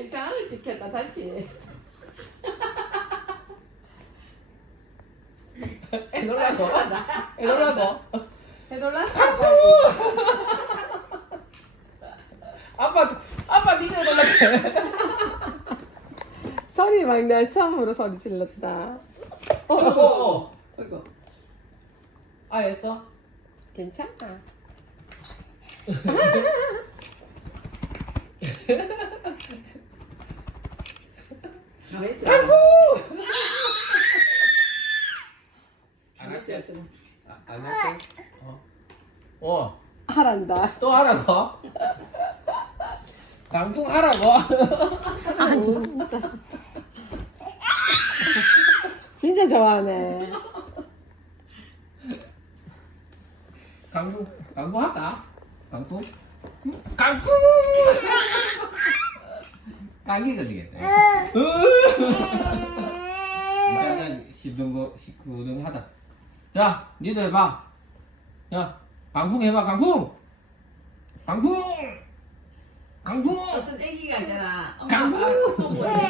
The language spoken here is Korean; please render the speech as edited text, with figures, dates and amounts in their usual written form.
이상한 거 지켰다 다시. 해놀라고. 해놀라고. 해돌라? 아빠 니네 놀라게. 소리 막 내가 처음으로 소리 질렀다. 이거. 아 했어? 괜찮아. 가만있어. 안 할게. 안 할게. 하란다. 또 하라고? 강풍 하라고? 아 진짜. 진짜 좋아하네. 강풍 할까? 강풍? 강풍! 감기 걸리겠다. 일단 시끄능 하다. 자, 니도 해봐. 야, 강풍 해봐, 강풍! 강풍! 강풍! 어떤 애기가 있잖아. 강풍! 엄마가